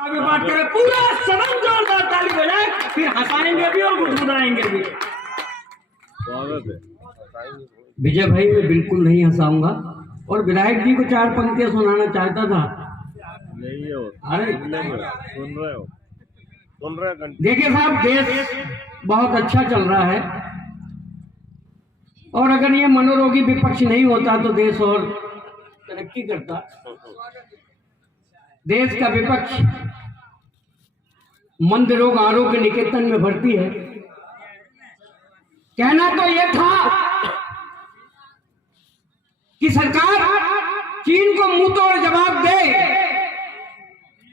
आगे बात करें, पूरा सदन जोरदार ताली बजाए, फिर हंसाएंगे भी और गुदगुदाएंगे भी। विजय भाई मैं बिल्कुल नहीं हंसाऊंगा और विधायक जी को 4 पंक्तियां सुनाना चाहता था। नहीं हो, अरे सुन रहे हो, सुन रहे हो। देखिए साहब, देश बहुत अच्छा चल रहा है और अगर ये मनोरोगी विपक्ष नहीं होता तो देश और तरक्की करता। देश का विपक्ष मंद रोग आरोग्य निकेतन में भर्ती है। कहना तो यह था कि सरकार चीन को मुंह तोड़ जवाब दे,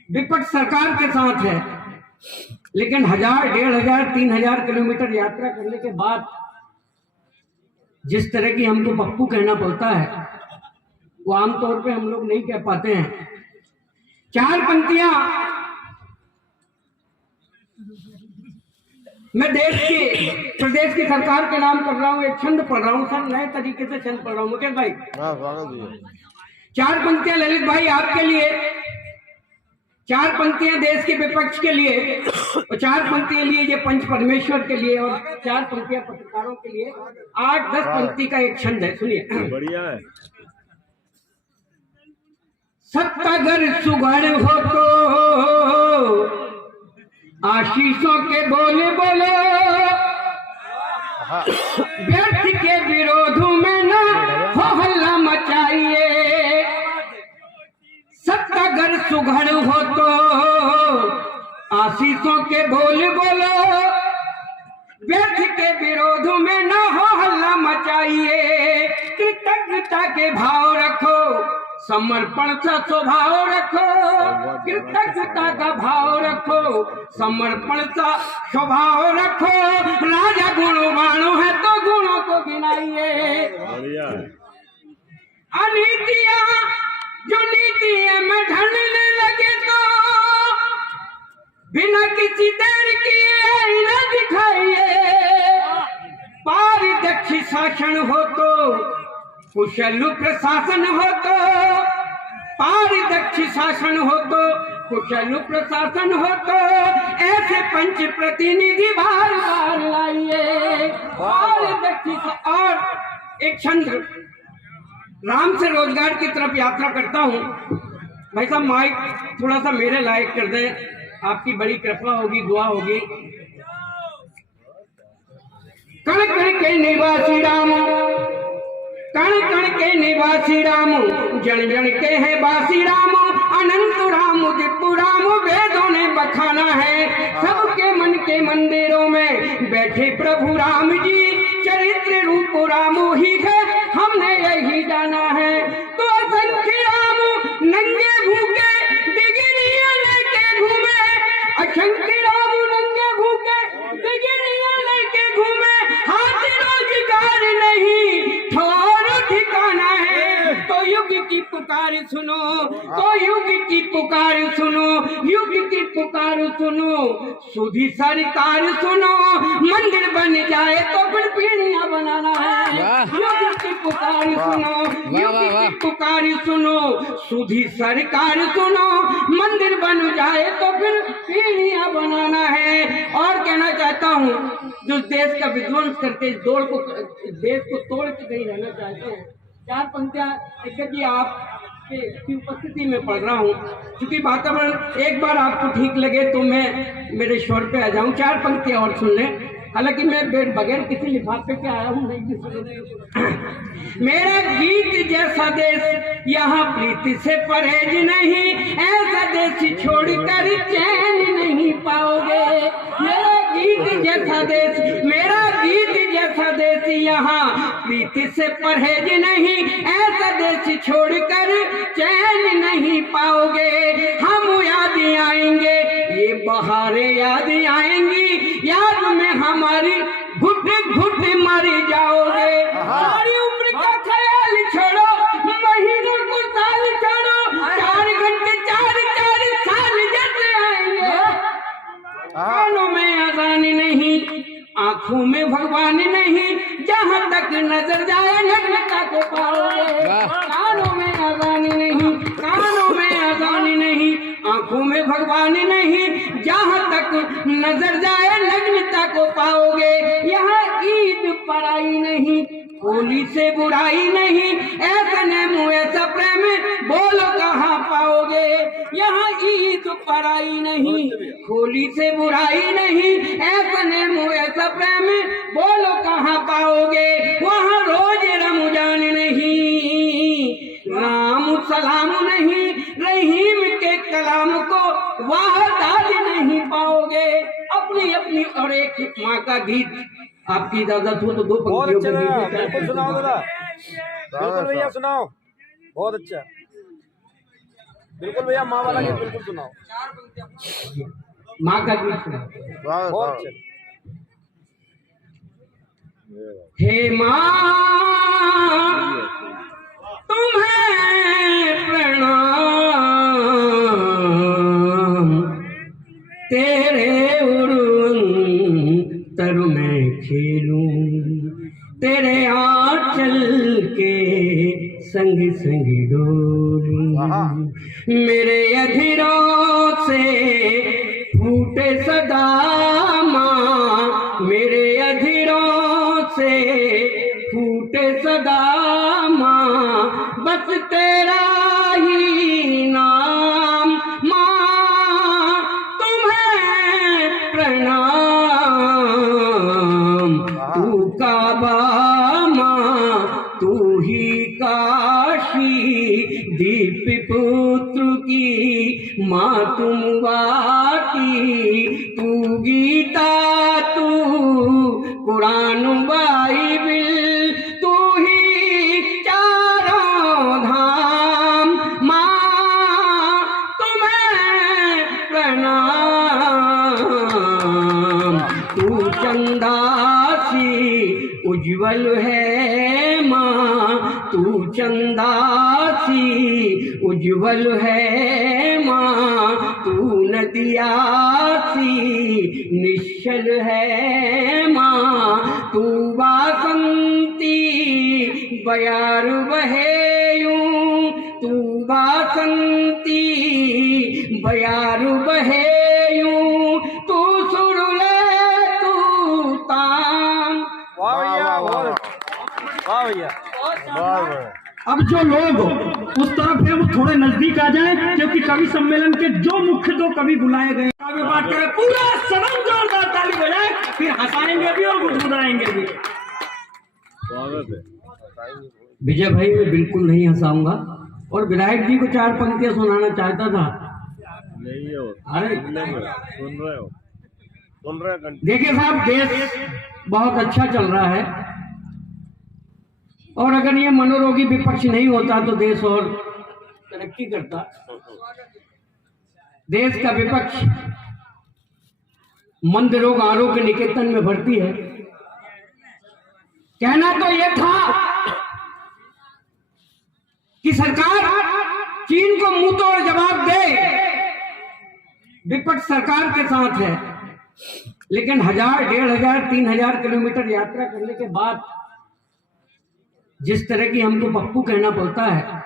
विपक्ष सरकार के साथ है, लेकिन 1000, 1500, 3000 किलोमीटर यात्रा करने के बाद जिस तरह की हमको पप्पू कहना पड़ता है वो आमतौर पे हम लोग नहीं कह पाते हैं। 4 पंक्तियां मैं देश की, प्रदेश की सरकार के नाम कर रहा हूं, एक छंद पढ़ रहा हूं सर, नए तरीके से छंद पढ़ रहा हूं मुकेश भाई। 4 पंक्तियां ललित भाई आपके लिए, 4 पंक्तियां देश के विपक्ष के लिए और 4 पंक्तियां लिए ये पंच परमेश्वर के लिए और 4 पंक्तियां पत्रकारों के लिए। 8-10 पंक्ति का एक छंद है, सुनिए। बढ़िया है। सत्तागर सुघड़ हो तो आशीषों के बोले बोलो, व्यर्थ के विरोध में ना हो हल्ला मचाइए। सत्तागर सुघड़ हो तो आशीषों के बोले बोलो, व्यर्थ के विरोध में ना हो हल्ला मचाइए। कृतज्ञता के भाव रखो, समर्पण सा स्वभाव रखो, कृतज्ञता का भाव रखो, समर्पण सा स्वभाव रखो। राजा गुणवाणों है तो गुणों को गिनाइए। अनीतियां जो नीतियां में ढलने लगे तो बिना किसी देर किए न दिखाइए। पारदर्शी शासन हो तो, कुशल प्रशासन हो तो, पारदर्शी शासन हो तो, कुशल प्रशासन हो तो, ऐसे पंच प्रतिनिधि बार बार लाइए। पारदर्शी। और एक छंद, राम से रोजगार की तरफ यात्रा करता हूँ। भाई साहब माइक थोड़ा सा मेरे लायक कर दें, आपकी बड़ी कृपा होगी, दुआ होगी। कण कण के निवासी राम, कण कण के निवासी राम, जन जन के है बासी राम। अनंत राम दिव्य राम, वेदों ने बखाना है। सबके मन के मंदिरों में बैठे प्रभु राम जी, चरित्र रूप राम ही है, हमने यही जाना है। तो असंख्य राम नंगे भूखे डिग्रियां लेके घूमे, असंख्य राम नंगे भूखे डिग्रियां लेके घूमे। हाथ रोजगार नहीं ठोर ठिकाना है। तो युग की पुकार सुनो, तो युग की पुकार सुनो, युग की पुकार सुनो, सुधी सरकार सुनो। मंदिर बन जाए तो फिर पीढ़ियां बनाना है। युग की पुकार सुनो, युग की पुकार सुनो, सुधी सरकार सुनो। मंदिर बन जाए तो फिर पीढ़ियां बनाना है। और कहना चाहता हूँ, जो देश का विध्वंस करके देश को तोड़ के कहीं रहना चाहते हैं। 4 पंक्तियां कि आपकी उपस्थिति में पढ़ रहा हूँ, क्योंकि वातावरण एक बार आपको ठीक लगे तो मैं मेरे स्वर पे आ जाऊं। 4 पंक्तियां और सुन लें, हालांकि मैं बगैर किसी लिफाफे के आया हूँ, नहीं भी। मेरा गीत जैसा देश यहाँ प्रीति से परहेज नहीं, ऐसा देश छोड़कर चैन नहीं पाओगे। मेरा गीत जैसा देश, मेरा गीत जैसा देश यहाँ प्रीति से परहेज नहीं, ऐसा देश छोड़कर चैन नहीं पाओगे। हम याद आएंगे, ये बहारें याद आएंगी, याद में हमारी घुट घुट मर जाओगे। सारी उम्र का ख्याल छोड़ो, महीनों को साल छोड़ो, 4 घंटे 4 साल जैसे आएंगे। कानों में अजान नहीं, आंखों में भगवान नहीं, जहाँ तक नजर जाए नग्नता को पाओगे। कानों में अजान नहीं, कानों में अजान नहीं, आंखों में भगवान भगवान नहीं, जहाँ तक नजर जाए नग्नता को पाओगे। यहाँ ईद पराई नहीं, होली से बुराई नहीं, ऐसा नेमू ऐसा प्रेम बोलो कहाँ पाओगे। यहाँ ईद पराई नहीं, होली से बुराई नहीं, ऐसा नेमू ऐसा प्रेम बोलो कहाँ पाओगे। वहाँ रोज रमजान नहीं, राम सलाम नहीं, रहीम के कलाम को वहाँ दाद नहीं पाओगे। अपनी अपनी और एक माँ का गीत आपकी इजाजत हो तो दो बहुत पंक्तियों अच्छा का लगा, गीत बिल्कुल सुनाओ दादा, बिल्कुल भैया सुनाओ, बहुत अच्छा, बिल्कुल भैया माँ वाला गीत बिल्कुल सुनाओ, माँ का गीत सुनाओ। बहुत अच्छा। हे माँ तुम्हें प्रणाम, तेरे उड़तर में खेलूं, तेरे आंचल के संग संग डोलूं। मेरे अधीरों से फूटे सदा माँ, मेरे अधीरों से फूटे सदा माँ, बस तेरा ही नाम। माँ तुम्हें प्रणाम, तू काबा माँ, तू ही काशी, दीप पुत्र की माँ तुम बाकी, तू गीता तू कुरान बाइबिल, तू ही चारों धाम। माँ तुम्हें प्रणाम, तू चंदासी उज्जवल है माँ, तू चंदासी उज्जवल है माँ, तू नदियासी निश्चल है माँ, तू बासंती बयार बहे यूं, तू बासंती बयार बहे यूं, तू सुरले तू ताम। वाह भैया, वाह भैया, अब जो लोग उस तरफ है वो थोड़े नजदीक आ जाएं, क्योंकि कवि सम्मेलन के जो मुख्य दो कवि बुलाए गए काव्य पाठ करें, पूरा सदन जोरदार ताली बजाए, फिर हंसाएंगे भी और गुदगुदाएंगे भी। स्वागत है। विजय भाई मैं बिल्कुल नहीं हंसाऊंगा, और विधायक जी को 4 पंक्तियां सुनाना चाहता था। नहीं है वो, अरे सुन रहे हो, सुन रहे हैं। देखिए साहब, देश बहुत अच्छा चल रहा है, और अगर ये मनोरोगी विपक्ष नहीं होता तो देश और तरक्की करता। देश का विपक्ष मंद रोग आरोग्य निकेतन में भर्ती है। कहना तो ये था कि सरकार चीन को मुंह तोड़ जवाब दे, विपक्ष सरकार के साथ है, लेकिन 1000, 1500, 3000 किलोमीटर यात्रा करने के बाद जिस तरह की हमको पप्पू कहना पड़ता है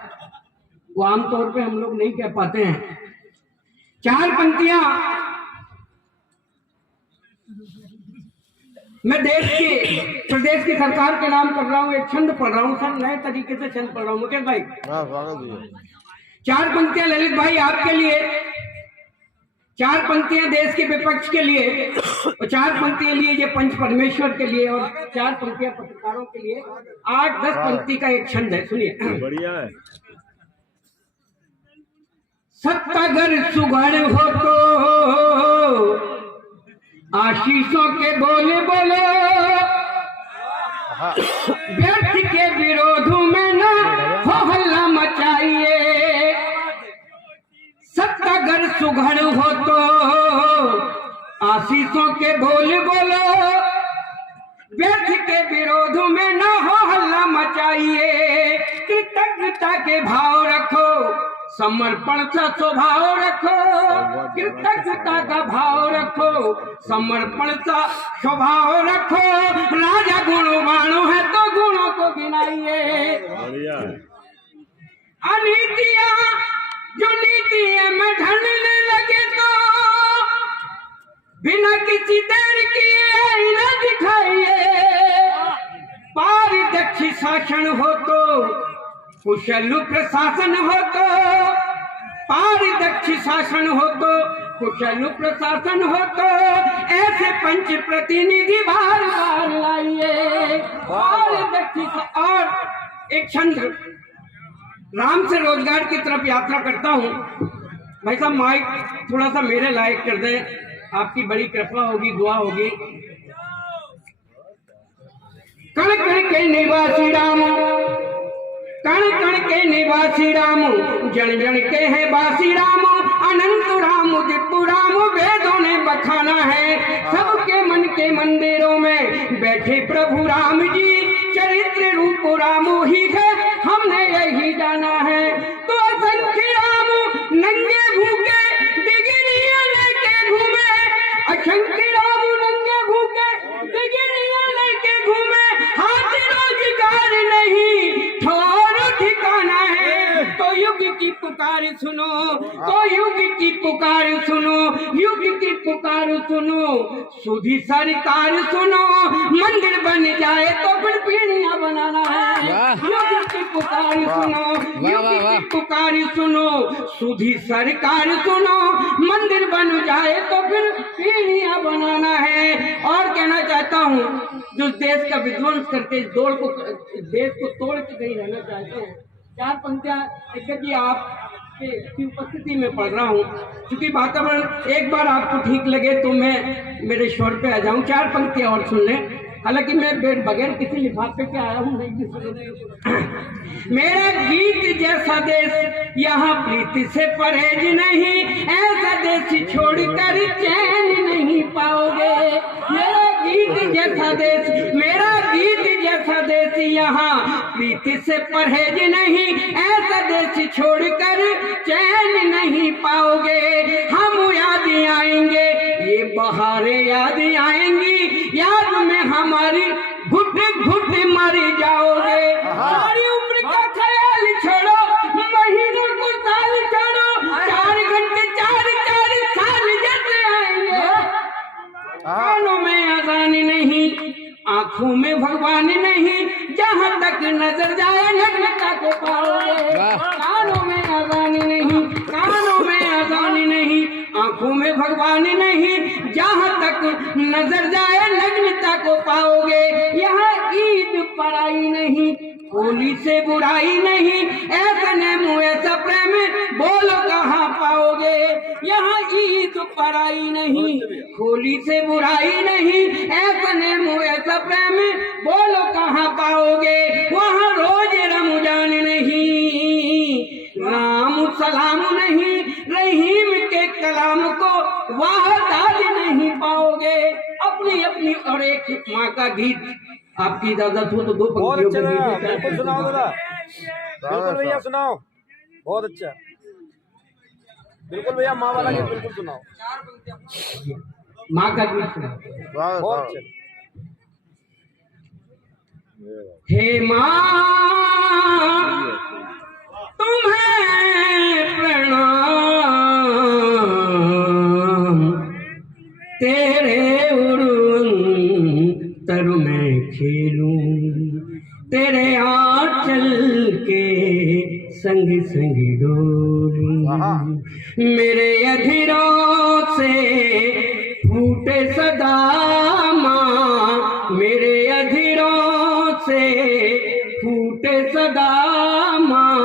वो आमतौर पे हम लोग नहीं कह पाते हैं। 4 पंक्तियां मैं देश के प्रदेश की सरकार के नाम कर रहा हूं, एक छंद पढ़ रहा हूं सर, नए तरीके से छंद पढ़ रहा हूं मुकेश भाई। 4 पंक्तियां ललित भाई आपके लिए, 4 पंक्तियां देश के विपक्ष के लिए, और 4 पंक्तियां लिए ये पंच परमेश्वर के लिए, और 4 पंक्तियां पत्रकारों के लिए। 8-10 पंक्ति का एक छंद है, सुनिए। बढ़िया है। सत्तागर सुघड़ हो तो आशीषों के बोले बोलो, व्यर्थ के विरोध में न हो हल्ला मचाइए। सत्तागर सुघड़ हो तो आशीषों के बोले बोलो, व्यर्थ के विरोध में न हो हल्ला मचाइए। कृतज्ञता के भाव रखो, समर्पण का स्वभाव रखो, कृतज्ञता का भाव रखो, समर्पण का स्वभाव रखो। राजा गुणवाणों है तो गुणों को गिनाइए। बढ़िया है। अनीतियां जो नीति में ढलने लगे तो बिना किसी देर किए न दिखाइए। पारदर्शी शासन हो तो कुशल प्रशासन हो तो, पारदर्शी शासन हो तो कुशल प्रशासन हो तो ऐसे पंच प्रतिनिधि बार बार लाइए। पारदर्शी और एक छंद राम से रोजगार की तरफ यात्रा करता हूँ। भाई साहब माइक थोड़ा सा मेरे लायक कर दें, आपकी बड़ी कृपा होगी, दुआ होगी। कण कण के निवासी राम, कण कण के निवासी राम, जन जन के है बासी राम, अनंत राम दिव्य राम, वेदों ने बखाना है। सबके मन के मंदिरों में बैठे प्रभु राम जी, चरित्र रूप राम ही है, हमने यही जाना है। तो असंख्य राम नंगे भूखे डिग्रियां लेके घूमे, असंख्य राम नंगे भूखे डिग्रियां लेके घूमे, हाथ रोजगार नहीं ठौर ठिकाना है। तो युग की पुकार सुनो, तो युग की पुकार सुनो, युग की पुकार सुनो, सुधी सरकार सुनो, मंदिर बन जाए तो फिर पीढ़ियां बनाना है। युग की पुकार सुनो, युग की पुकार सुनो, सुधी सरकार सुनो, मंदिर बन जाए तो फिर पीढ़ियां बनाना है। और कहना चाहता हूँ, जो देश का विध्वंस करके देश को तोड़ के कहीं रहना चाहते हैं, चार पंक्तियां कि आप की उपस्थिति में पढ़ रहा हूँ। क्योंकि वातावरण एक बार आपको ठीक लगे तो मैं मेरे स्वर पे आ जाऊं। चार पंक्तियां और सुन लें। हालांकि मैं बगैर किसी लिफाफे के आया हूँ, नहीं। मेरा गीत जैसा देश यहाँ प्रीति से परहेज नहीं, ऐसा देश छोड़कर चैन नहीं पाओगे। मेरा गीत जैसा देश, मेरा गीत जैसा देश यहाँ प्रीति से परहेज नहीं, ऐसा देश छोड़कर चैन नहीं पाओगे। हम याद आएंगे, ये बहारें याद आएंगी, याद में हमारी घुट घुट मर जाओगे। हमारी उम्र का ख्याल छोड़ो, महीनों को साल छोड़ो, 4 घंटे 4 साल जैसे आएंगे। कानों में अजान नहीं, आंखों में भगवान नहीं, जहाँ तक नजर जाए नग्नता को पाओगे। कानों में अजान नहीं, कानों में अजान नहीं, आंखों में भगवान नहीं, जहाँ तक नजर जाए नग्नता को पाओगे। यहाँ ईद पराई नहीं, होली से बुराई नहीं, ऐसा नेमो ऐसा प्रेम बोलो कहाँ पाओगे। यहाँ ईद पराई नहीं, होली से बुराई नहीं, ऐसा नेमो ऐसा प्रेम बोलो कहाँ पाओगे। वहाँ रोज रमजान नहीं, राम सलाम नहीं, रहीम के कलाम को वाह दाद नहीं पाओगे। अपनी अपनी और एक माँ का गीत आपकी इजाजत हो तो 2 बहुत पंक्तियों अच्छा में था, बिल्कुल सुनाओ दादा, बिल्कुल भैया सुनाओ, बहुत अच्छा, बिल्कुल भैया माँ वाला गीत बिल्कुल सुनाओ, माँ का गीत सुनाओ। बहुत अच्छा। हे माँ तुम्हें प्रणाम, तेरे उड़न तर में खेलूं, तेरे आंचल के संग संग डोलूं। मेरे अधीरों से फूटे सदा माँ, मेरे अधीरों से फूटे सदा माँ,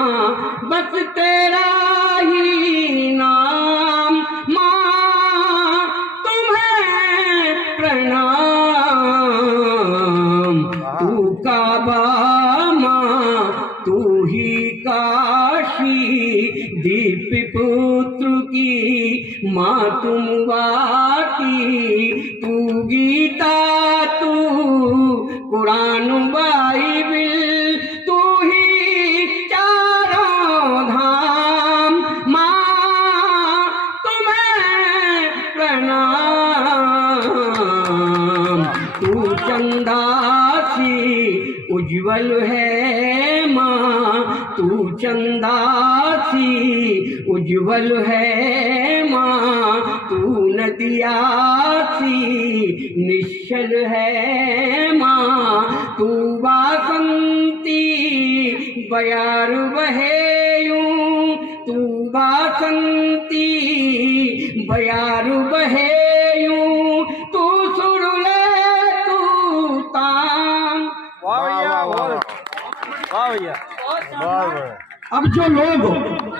बस तेरा ही नाम। माँ तुम्हें प्रणाम, तू काबा माँ, तू ही काशी, दीप पुत्र की माँ तुम वाकी, तू गीता तू कुरान बाइबिल, तू ही चारों धाम। माँ तुम्हें प्रणाम, तू चंदासी उज्जवल है माँ, तू चंदासी उज्जवल है माँ, तू नदियासी निश्चल है माँ, तू वासंती बयार बहे यूं, तू वासंती बयार बहे यूं, तू सुरले तू ताम। वाह भैया बहुत वाह भैया वाह वाह अब जो लोग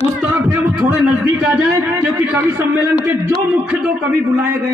उस तरफ है वो थोड़े नजदीक आ जाएं, क्योंकि कवि सम्मेलन के जो मुख्य दो कवि बुलाए गए